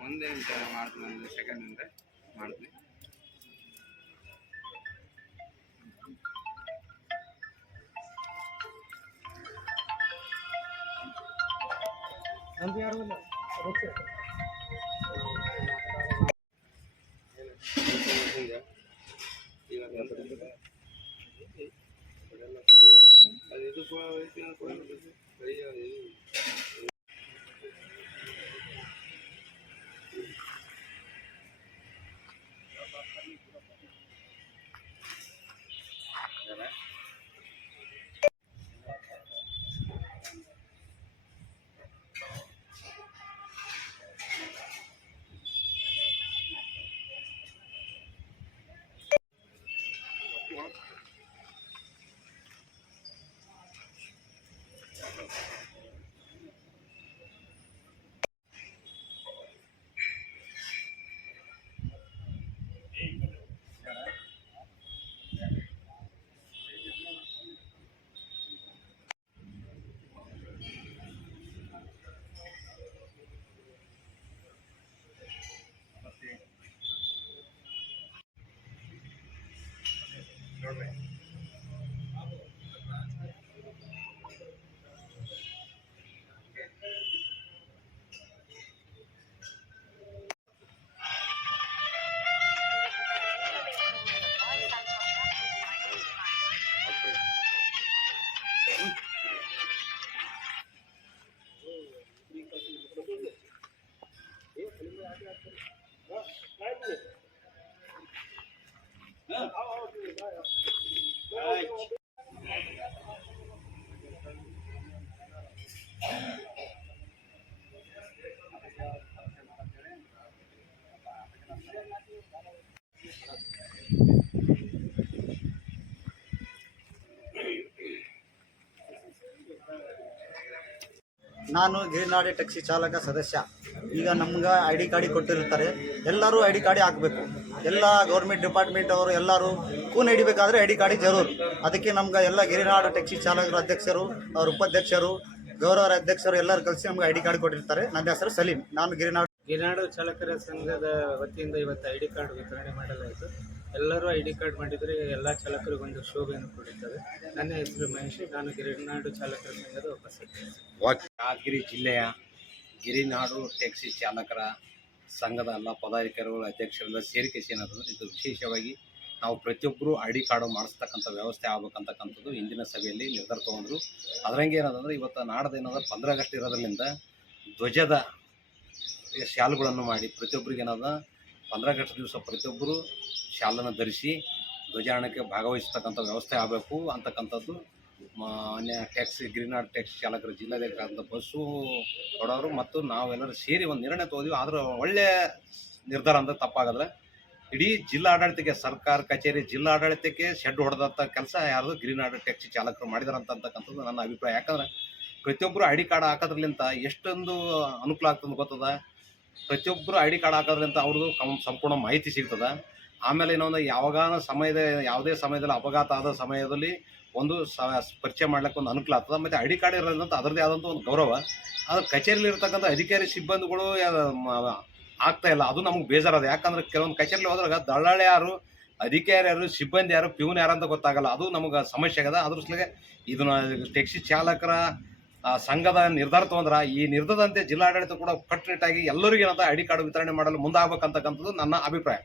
ಮುಂದೆ ವಿಚಾರ ಮಾಡ್ತೀನಿ, ಸೆಕೆಂಡ್ ಅಂದರೆ ಮಾಡ್ತೀನಿ. ನಾನು ಗಿರಿನಾಡಿ ಟ್ಯಾಕ್ಸಿ ಚಾಲಕ ಸದಸ್ಯ. ಈಗ ನಮ್ಗೆ ಐ ಡಿ ಕಾರ್ಡಿ ಕೊಟ್ಟಿರ್ತಾರೆ, ಎಲ್ಲರೂ ಐ ಡಿ ಕಾರ್ಡಿ ಹಾಕಬೇಕು. ಎಲ್ಲ ಗೌರ್ಮೆಂಟ್ ಡಿಪಾರ್ಟ್ಮೆಂಟ್ ಅವರು ಎಲ್ಲರೂ ಕೂನ್ ಹಿಡಿಬೇಕಾದ್ರೆ ಐ ಡಿ ಕಾರ್ಡಿ ಜರೂರು. ಅದಕ್ಕೆ ನಮ್ಗೆ ಎಲ್ಲ ಗಿರಿನಾಡು ಟ್ಯಾಕ್ಸಿ ಚಾಲಕರ ಅಧ್ಯಕ್ಷರು, ಅವ್ರ ಉಪಾಧ್ಯಕ್ಷರು ಗೌರವ ಅಧ್ಯಕ್ಷರು ಎಲ್ಲರೂ ಕಲಿಸಿ ನಮ್ಗೆ ID ಕಾರ್ಡ್ ಕೊಟ್ಟಿರ್ತಾರೆ. ನನ್ನ ಹೆಸರು ಸಲೀಂ, ನಾನು ಗಿರಿನಾಡು ಚಾಲಕರ ಸಂಘದ ವತಿಯಿಂದ ಇವತ್ತು ID ಕಾರ್ಡ್ ವಿತರಣೆ ಮಾಡಲಾಯಿತು. ಎಲ್ಲರೂ ID ಕಾರ್ಡ್ ಮಾಡಿದರೆ ಎಲ್ಲ ಚಾಲಕರಿಗೊಂದು ಶೋಭೆಯನ್ನು ಕೊಡುತ್ತದೆ. ನನ್ನ ಹೆಸರು ಮಹೇಶ್, ನಾನು ಗಿರಿನಾಡು ಚಾಲಕರ ಸಂಘದ ಒಬ್ಬ ಸದಸ್ಯ. ಯಾದಗಿರಿ ಜಿಲ್ಲೆಯ ಗಿರಿನಾಡು ಟ್ಯಾಕ್ಸಿ ಚಾಲಕರ ಸಂಘದ ಎಲ್ಲ ಪದಾಧಿಕಾರಿಗಳು ಅಧ್ಯಕ್ಷರೆಲ್ಲ ಸೇರಿಕೆ ಏನಂತಂದ್ರೆ ಇದು ವಿಶೇಷವಾಗಿ ನಾವು ಪ್ರತಿಯೊಬ್ಬರು ID ಕಾರ್ಡು ಮಾಡಿಸ್ತಕ್ಕಂಥ ವ್ಯವಸ್ಥೆ ಆಗ್ಬೇಕಂತಕ್ಕಂಥದ್ದು ಇಂದಿನ ಸಭೆಯಲ್ಲಿ ನಿರ್ಧಾರ ತೊಗೊಂಡ್ರು. ಅದರಂಗೆ ಏನಂತಂದ್ರೆ ಇವತ್ತು ನಾಡ್ದು ಏನಂದ್ರೆ 15 ಆಗಸ್ಟ್ ಇರೋದ್ರಿಂದ ಧ್ವಜದ ಶಾಲುಗಳನ್ನು ಮಾಡಿ ಪ್ರತಿಯೊಬ್ಬರಿಗೆ ಏನದ 15 ಆಗಸ್ಟ್ ದಿವಸ ಪ್ರತಿಯೊಬ್ಬರು ಶಾಲನ್ನು ಧರಿಸಿ ಧ್ವಜಾರೋಹಣಕ್ಕೆ ಭಾಗವಹಿಸ್ತಕ್ಕಂಥ ವ್ಯವಸ್ಥೆ ಆಗಬೇಕು ಅಂತಕ್ಕಂಥದ್ದು ಮಾನ್ಯ ಗಿರಿನಾಡು ಟ್ಯಾಕ್ಸಿ ಚಾಲಕರ ಜಿಲ್ಲಾಧಿಕಾರಿ ಬಸ್ಸು ಕೊಡೋರು ಮತ್ತು ನಾವೆಲ್ಲರೂ ಸೇರಿ ಒಂದು ನಿರ್ಣಯ ತೊಗೊಂಡ್ವಿ. ಆದ್ರೆ ಒಳ್ಳೆಯ ನಿರ್ಧಾರ ಅಂದ್ರೆ ತಪ್ಪಾಗದ್ರೆ ಇಡೀ ಜಿಲ್ಲಾಡಳಿತಕ್ಕೆ ಸರ್ಕಾರ ಕಚೇರಿ ಜಿಲ್ಲಾಡಳಿತಕ್ಕೆ ಶೆಡ್ ಹೊಡೆದಂಥ ಕೆಲಸ ಯಾರು ಗಿರಿನಾಡು ಟ್ಯಾಕ್ಸಿ ಚಾಲಕರು ಮಾಡಿದಾರೆ ಅಂತಕ್ಕಂಥದ್ದು ನನ್ನ ಅಭಿಪ್ರಾಯ. ಯಾಕಂದ್ರೆ ಪ್ರತಿಯೊಬ್ಬರು ID ಕಾರ್ಡ್ ಹಾಕೋದ್ರಲಿಂತ ಎಷ್ಟೊಂದು ಅನುಕೂಲ ಆಗ್ತದೆ ಗೊತ್ತದ. ಪ್ರತಿಯೊಬ್ಬರು ID ಕಾರ್ಡ್ ಹಾಕೋದ್ರಿಂದ ಅವ್ರದ್ದು ಸಂಪೂರ್ಣ ಮಾಹಿತಿ ಸಿಗ್ತದೆ. ಆಮೇಲೆ ಇನ್ನೊಂದು ಯಾವುದೇ ಸಮಯದಲ್ಲಿ ಅಪಘಾತ ಆದ ಸಮಯದಲ್ಲಿ ಒಂದು ಪರಿಚಯ ಮಾಡ್ಲಿಕ್ಕೆ ಒಂದು ಅನುಕೂಲ ಆಗ್ತದೆ. ಮತ್ತು ID ಕಾರ್ಡ್ ಇರೋದ್ರಿಂದ ಅದರದ್ದೇ ಆದಂಥ ಒಂದು ಗೌರವ. ಆದರೆ ಕಚೇರಿಯಲ್ಲಿ ಇರ್ತಕ್ಕಂಥ ಅಧಿಕಾರಿ ಸಿಬ್ಬಂದಿಗಳು ಆಗ್ತಾ ಇಲ್ಲ, ಅದು ನಮಗೆ ಬೇಜಾರದ. ಯಾಕಂದ್ರೆ ಕೆಲವೊಂದು ಕಚೇರಿಯಲ್ಲಿ ಹೋದಾಗ ದಳ್ಳಾಳಿ ಯಾರು, ಅಧಿಕಾರಿ ಯಾರು, ಸಿಬ್ಬಂದಿ ಯಾರು, ಪ್ಯೂನ್ ಯಾರು ಅಂತ ಗೊತ್ತಾಗಲ್ಲ. ಅದು ನಮಗೆ ಸಮಸ್ಯೆ ಆಗದ. ಅದ್ರ ಸಲಿಗೆ ಇದನ್ನ ಟ್ಯಾಕ್ಸಿ ಚಾಲಕರ ಸಂಘದ ನಿರ್ಧಾರ ತೊಗೊಂಡ್ರೆ ಈ ನಿರ್ಧಾರದಂತೆ ಜಿಲ್ಲಾಡಳಿತ ಕೂಡ ಕಟ್ಟುನಿಟ್ಟಾಗಿ ಎಲ್ಲರಿಗೂ ಏನಂತ ID ಕಾರ್ಡ್ ವಿತರಣೆ ಮಾಡಲು ಮುಂದಾಗಬೇಕಂತಕ್ಕಂಥದ್ದು ನನ್ನ ಅಭಿಪ್ರಾಯ.